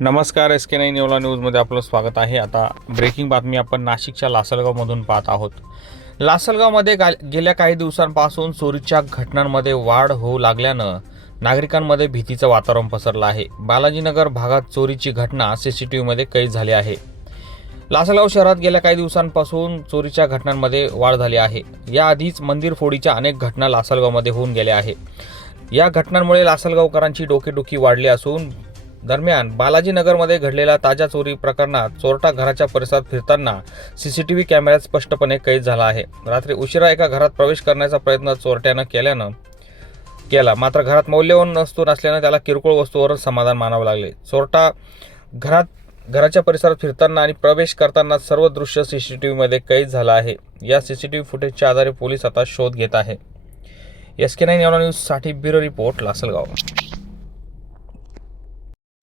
नमस्कार S K nine Yeola न्यूजमध्ये आपलं स्वागत आहे. आता ब्रेकिंग बातमी आपण नाशिकच्या लासलगावमधून पाहत आहोत. लासलगावमध्ये गा गेल्या काही दिवसांपासून चोरीच्या घटनांमध्ये वाढ होऊ लागल्यानं नागरिकांमध्ये भीतीचं वातावरण पसरलं आहे. बालाजीनगर भागात चोरीची घटना सी सी टी व्हीमध्ये कैद झाली आहे. लासलगाव शहरात गेल्या काही दिवसांपासून चोरीच्या घटनांमध्ये वाढ झाली आहे. याआधीच मंदिर फोडीच्या अनेक घटना लासलगावमध्ये होऊन गेल्या आहे. या घटनांमुळे लासलगावकरांची डोकेडुखी वाढली असून दरम्यान बालाजीनगरमध्ये घडलेल्या ताज्या चोरी प्रकरणात चोरटा घराच्या परिसरात फिरताना सीसीटीव्ही कॅमेऱ्यात स्पष्टपणे कैद झाला आहे. रात्री उशिरा एका घरात प्रवेश करण्याचा प्रयत्न चोरट्यानं केल्यानं केला. मात्र घरात मौल्यवान वस्तू नसल्यानं त्याला किरकोळ वस्तूवर समाधान मानावं लागले. चोरटा घरात घराच्या परिसरात फिरताना आणि प्रवेश करताना सर्व दृश्य सीसीटीव्हीमध्ये कैद झालं आहे. या सीसीटीव्ही फुटेजच्या आधारे पोलीस आता शोध घेत आहे. एस के नाईन न्यूजसाठी bureau report Lasalgaon.